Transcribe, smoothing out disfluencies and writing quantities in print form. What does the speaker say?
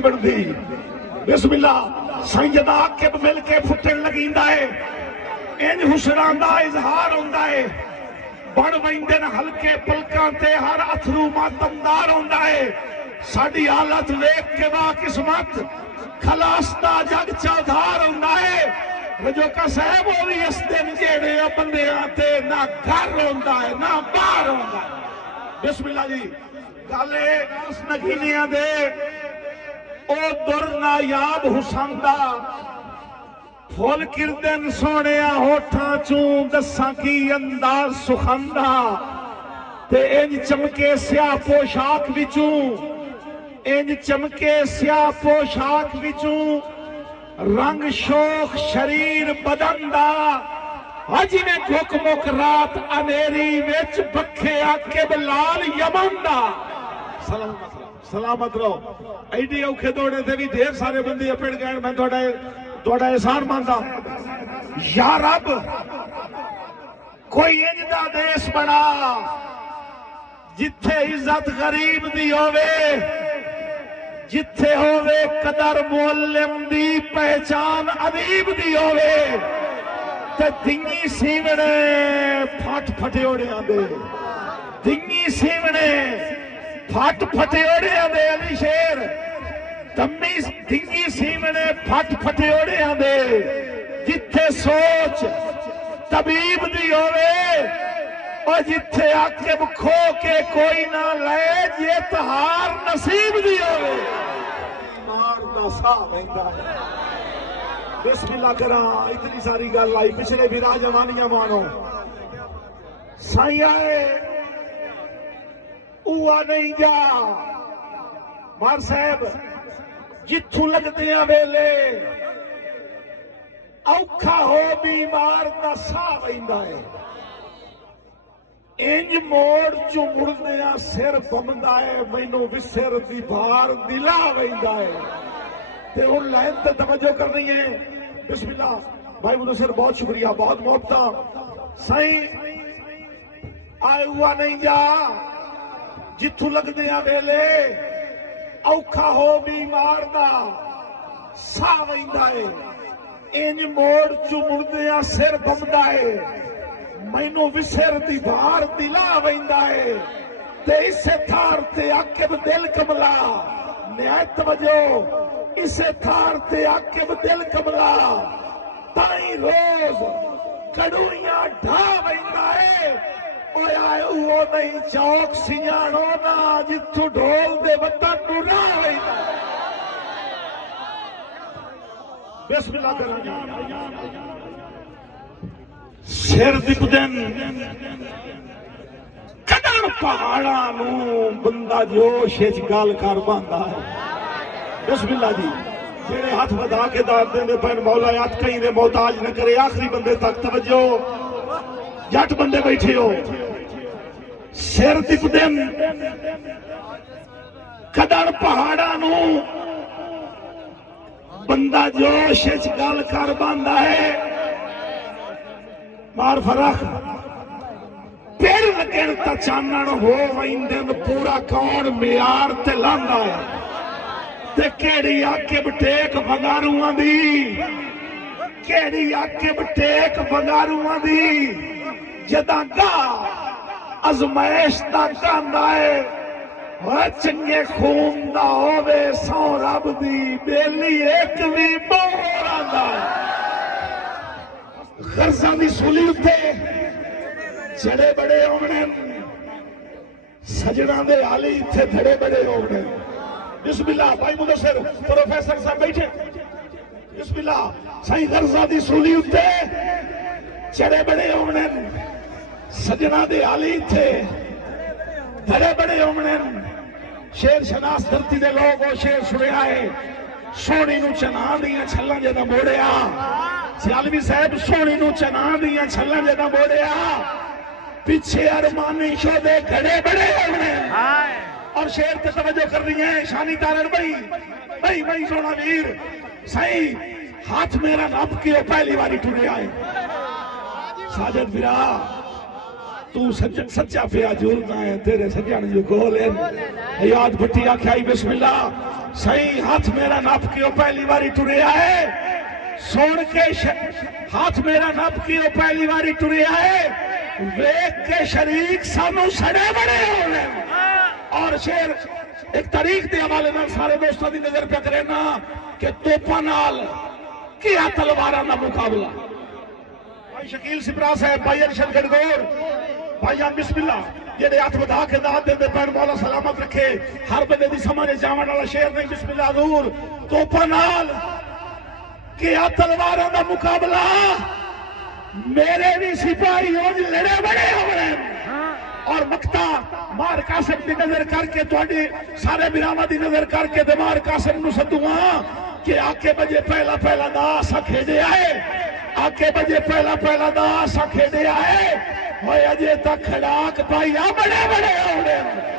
نہیں بنتی بسم اللہ سیدہ عاقب مل کے پھٹن لگیندا ہے انج حسنان دا اظہار ہوندا ہے بڑ ویندن ہلکے پلکاں تے ہر اتھرو ماتمدار ہوندا ہے ساڈی حالت ویکھ کے وا قسمت کھلاستا جگ چودھار ہوندا ہے رجو کا صاحب وہ بھی اس دن جیڑے بندے آتے نہ گھر ہوندا ہے نہ باہر ہوندا ہے بسم اللہ جی گالے اس نگینیاں دے او در نایاب حسن دا پھول کردن سونیا ہوٹھاں چوں دساں کی انداز سخندہ تے انج چمکے سیاہ پوشاک وچوں انج چمکے سیاہ پوشاک وچوں رنگ شوخ شریر بدن دا حجی نے گھک مک رات انیری وچ بکھے عاقب لال یمن دا سلامت رہو ایڈی اوکھے دوڑے تھے بھی ڈھیر سارے بندے اپڑ گئے میں توڑا احسان مانتا یا رب کوئی انجدہ دیس بنا جتھے عزت غریب دی ہووے جتھے ہووے قدر معلم دی پہچان ادیب دی ہووے تے دنگی سیونے پھٹ پھٹے اوڑے آدھے دنگی سیونے پھٹ پھٹے اوڑے آدھے علی شیر تمی دنگی سیونے پھٹ پھٹے اوڑے آدھے جتھے سوچ طبیب دی ہووے اور جتھے عاقب کھو کے کوئی نہ لے یہ تہار نصیب دی ہووے مار دا سا بہندا بسم اللہ کرا اتنی ساری گل آئی پچھلے بھی راجوانیاں مانو سائیں آئے اوہ نہیں جا مار صاحب جتھوں لگتے ہیں ویلے اوکھا ہو بیمار دا سا ویندا ہے انج موڑ چو مڑدیاں سر بمدا ہے مینوں وسر دی بھار دلا ویندا ہے تے ان لائن تے توجہ کرنی ہے بسم اللہ بھائی منصر بہت شکریہ بہت محبت سائیں آئے ہوا نہیں جا جتھوں لگدیاں ویلے اوکھا ہو بیمار دا سا ویندا ہے انج موڑ چو مردیاں سر بمدا ہے مینوں وسر دی بھار دلا ویندا ہے تے اسے تھار تے عاقب دل کملا نہایت توجہ اسے تھار تے عاقب دل کملا تائیں روز کڑویاں ڈھا ویندا ہے اوے آئے وہ نہیں چوک سیاںو نا جتھوں ڈھول دے وطن نو راہ ویندا بسم اللہ کرنا سر دکدن قدر پہاڑاں نو بندہ جوش وچ گل کر باندا ہے بسم اللہ جی جڑے ہاتھ ودا کے داد دے پین مولا یاد کہیں دے محتاج نہ کرے آخری بندے تک توجہ جٹ بندے بیٹھے ہو سر دکدن قدر پہاڑاں نو بندہ جوش وچ گل کر باندا ہے مار فرق پیر لگن تا چانن ہو ویندن پورا کون میار تے لاندا ہے تے کیڑی عاقب ٹیک وگاروਆਂ دی کیڑی عاقب ٹیک وگاروਆਂ دی جداں گا ازمائش دا گاندا ہے چنگے خون دا ہووے سو رب دی بیلی ایک بھی بور آندا غرضاں دی سولی اتے جڑے بڑے ہونے سجناں دے آلی اتھے دھڑے بڑے ہونے بسم اللہ بھائی مدثر پروفیسر صاحب بیٹھے بسم اللہ سائیں غرضاں دی سولی اتے جڑے بڑے ہونے سجناں دے آلی اتھے دھڑے بڑے ہونے شیر شناس دھرتی دے لوگ وہ شیر سنیا ہے سونی نو چنا دیاں چھلاں جدا موڑیا سیالوی صاحب سونی نو چنا دیاں چھلاں جدا موڑیا پیچھے ارمانی شودے گھڑے بڑے ہونے اور شیر تے توجہ کر رہی ہیں شانی تارن بھائی سونا ویر سائی ہاتھ میرا رب کی پہلی باری ٹوڑے آئے ساجد برا تو سچا پیا جھولنا ہے تیرے سجن جو گول ہے یاد بھٹی آکھائی بسم اللہ صحیح ہاتھ میرا ناپ کیوں پہلی باری ٹریا ہے سوڑ کے ہاتھ میرا ناپ کیوں پہلی باری ٹریا ہے ویک کے شریک سانو سڑے بڑے ہونے اور شیر ایک تاریخ دے حوالے نال سارے دوستوں دی نظر پہ کرے نا کہ توپا نال کیا تلوارہ نہ مقابلہ بھائی شکیل سپرا صاحب بھائی ارشد گڑگور بھائی جان بسم اللہ یہ ہاتھ بدا کے داد دے دے پیر مولا سلامت رکھے ہر بندے دی سمجھے جاون والا شیر نہیں بسم اللہ حضور توپا نال کیا تلوارہ نہ مقابلہ میرے بھی سپاہی ہوج لڑے بڑے ہو رہے ہیں اور مکتا مار قاسم دی نظر کر کے توڑی سارے براما دی نظر کر کے دے مار قاسم نو سدوہاں کہ آکے بجے پہلا پہلا دا آسا کھیڑے آئے آکے بجے پہلا پہلا دا آسا کھیڑے آئے ہوئے اجے تک کھڑاک پائیا بڑے بڑے ہو رہے ہیں